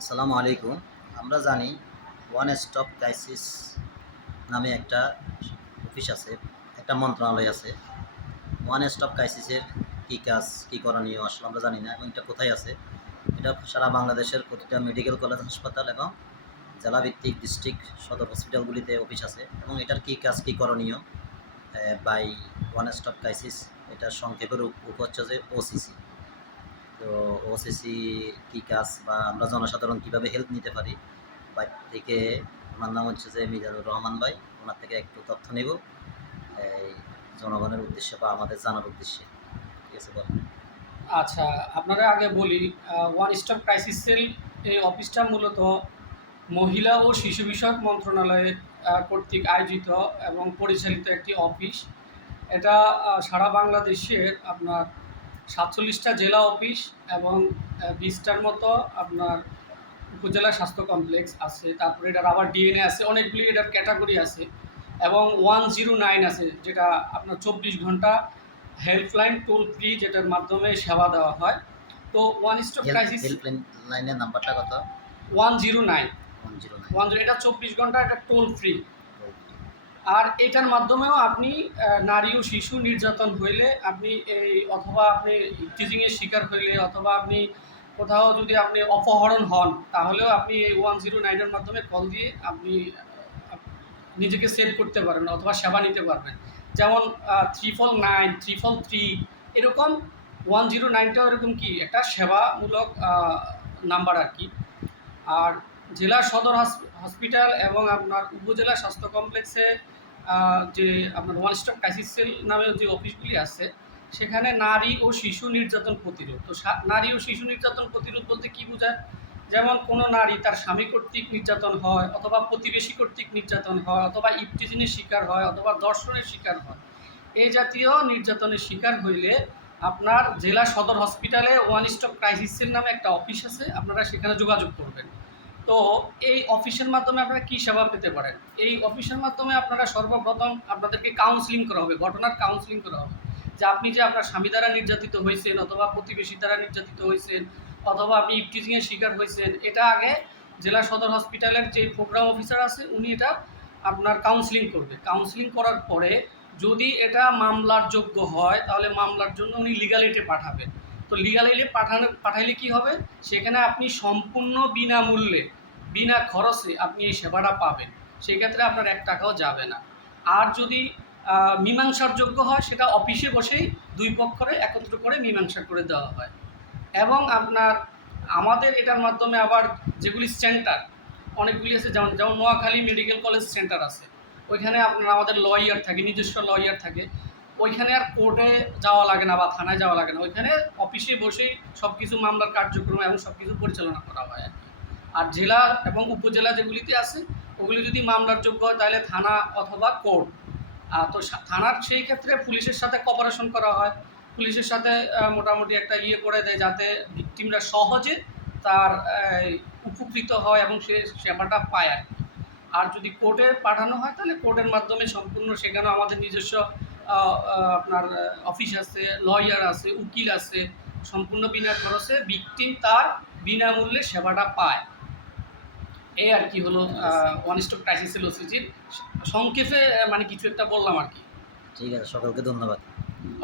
আসসালামু আলাইকুম। আমরা জানি ওয়ান স্টপ ক্রাইসিস নামে একটা অফিস আছে, একটা মন্ত্রণালয় আছে। ওয়ান স্টপ ক্রাইসিসের কী কাজ, কী করণীয় আসলে আমরা জানি না, এবং এটা কোথায় আছে? এটা সারা বাংলাদেশের প্রতিটা মেডিকেল কলেজ হাসপাতাল এবং জেলাভিত্তিক ডিস্ট্রিক্ট সদর হসপিটালগুলিতে অফিস আছে, এবং এটার কী কাজ, কী করণীয়? বাই ওয়ান স্টপ ক্রাইসিস এটা সংক্ষেপের উপ হচ্ছে যে ওসিসি তো ওসিসি কী কাজ বা আমরা জনসাধারণ কীভাবে হেল্প নিতে পারি? বাইর থেকে ওনার নাম হচ্ছে যে মিজানুর রহমান ভাই, ওনার থেকে একটু তথ্য নেব। এই জনগণের উদ্দেশ্যে বা আমাদের জানার উদ্দেশ্যে। ঠিক আছে, বল। আচ্ছা আপনারা আগে বলি ওয়ান স্টপ ক্রাইসিস সেল এই অফিসটা মূলত মহিলা ও শিশু বিষয়ক মন্ত্রণালয়ের কর্তৃক আয়োজিত এবং পরিচালিত একটি অফিস। এটা সারা বাংলাদেশের আপনার সাতচল্লিশটা জেলা অফিস এবং বিশটার মতো আপনার উপজেলা স্বাস্থ্য কমপ্লেক্স আছে তারপরে এটার আবার ডিএনএ আছে অনেকগুলি এটার ক্যাটাগরি আছে এবং ওয়ান জিরো নাইন আছে যেটা আপনার চব্বিশ ঘণ্টা হেল্পলাইন টোল ফ্রি যেটার মাধ্যমে সেবা দেওয়া হয়। তো ওয়ান স্টপ ক্রাইসিস হেল্পলাইন লাইনের নাম্বারটা কত? One zero nine one zero nine one zero এটা চব্বিশ ঘণ্টা এটা টোল ফ্রি। আর এটার মাধ্যমেও আপনি নারী ও শিশু নির্যাতন হইলে আপনি এই অথবা আপনি টিচিংয়ের শিকার হইলে অথবা আপনি কোথাও যদি আপনি অপহরণ হন, তাহলেও আপনি এই ওয়ান জিরো নাইনের মাধ্যমে কল দিয়ে আপনি নিজেকে সেভ করতে পারেন অথবা সেবা নিতে পারবেন। যেমন ত্রিফল নাইন ত্রিফল থ্রি এরকম ওয়ান জিরো নাইনটাও এরকম কি? একটা সেবামূলক নাম্বার আর কি। আর জেলা সদর হস- হসপিটাল এবং আপনার উপজেলা স্বাস্থ্য কমপ্লেক্সে যে আপনার ওয়ান স্টপ ক্রাইসিস সেল নামে যে অফিসগুলি আছে, সেখানে নারী ও শিশু নির্যাতন প্রতিরোধ। তো নারী ও শিশু নির্যাতন প্রতিরোধ বলতে কী বোঝায়? যেমন কোনো নারী তার স্বামী কর্তৃক নির্যাতন হয়, অথবা প্রতিবেশী কর্তৃক নির্যাতন হয়, অথবা ইফটিজিনের শিকার হয়, অথবা দর্শনের শিকার হয়। এই জাতীয় নির্যাতনের শিকার হইলে আপনার জেলা সদর হসপিটালে ওয়ান স্টপ ক্রাইসিসের নামে একটা অফিস আছে, আপনারা সেখানে যোগাযোগ করবেন। তো এই অফিসের মাধ্যমে আপনারা কী সেবা পেতে পারেন? এই অফিসের মাধ্যমে আপনারা সর্বপ্রথম আপনাদেরকে কাউন্সিলিং করা হবে, ঘটনার কাউন্সিলিং করা হবে। যে আপনি যে আপনার স্বামী দ্বারা নির্যাতিত হয়েছেন অথবা প্রতিবেশী দ্বারা নির্যাতিত হয়েছেন অথবা আপনি ইফটিজিংয়ের শিকার হয়েছেন, এটা আগে জেলা সদর হসপিটালের যে প্রোগ্রাম অফিসার আছে, উনি এটা আপনার কাউন্সিলিং করবে। কাউন্সিলিং করার পরে যদি এটা মামলার যোগ্য হয়, তাহলে মামলার জন্য উনি লিগাল এটে পাঠাবেন। তো লিগাল এলে পাঠানো, পাঠাইলে কি হবে? সেখানে আপনি সম্পূর্ণ বিনামূল্যে বিনা খরচে আপনি এই সেবাটা পাবেন। সেই ক্ষেত্রে আপনার এক টাকাও যাবে না। আর যদি মীমাংসার যোগ্য হয়, সেটা অফিসে বসেই দুই পক্ষরে একত্র করে মীমাংসা করে দেওয়া হয়। এবং আপনার, আমাদের এটার মাধ্যমে আবার যেগুলি সেন্টার, অনেকগুলি আছে, যেমন যেমন নোয়াখালী মেডিকেল কলেজ সেন্টার আছে। ওইখানে আপনার আমাদের লয়ার থাকে, নিজস্ব লয়ার থাকে। ওইখানে আর কোর্টে যাওয়া লাগে না বা থানায় যাওয়া লাগে না। ওইখানে অফিসে বসেই সব কিছু মামলার কার্যক্রম এবং সব কিছু পরিচালনা করা হয় আর কি। আর জেলা এবং উপজেলা যেগুলিতে আছে, ওগুলি যদি মামলার যোগ্য হয়, তাহলে থানা অথবা কোর্ট। তো থানার সেই ক্ষেত্রে পুলিশের সাথে কপারেশন করা হয়। পুলিশের সাথে মোটামুটি একটা ইয়ে করে দেয় যাতে ভিকটিমরা সহজে তার উপকৃত হয় এবং সে সেবাটা পায় আর আর যদি কোর্টে পাঠানো হয়, তাহলে কোর্টের মাধ্যমে সম্পূর্ণ সেখানে আমাদের নিজস্ব আপনার অফিস আছে লয়ার আছে, উকিল আছে, সম্পূর্ণ বিনা খরচে ভিকটিম তার বিনামূল্যে সেবাটা পায়। এই আর কি হলো ওয়ান স্টপ ক্রাইসিস ওসিজির সংক্ষেপে মানে কিছু একটা বললাম আর কি। ঠিক আছে, সকলকে ধন্যবাদ।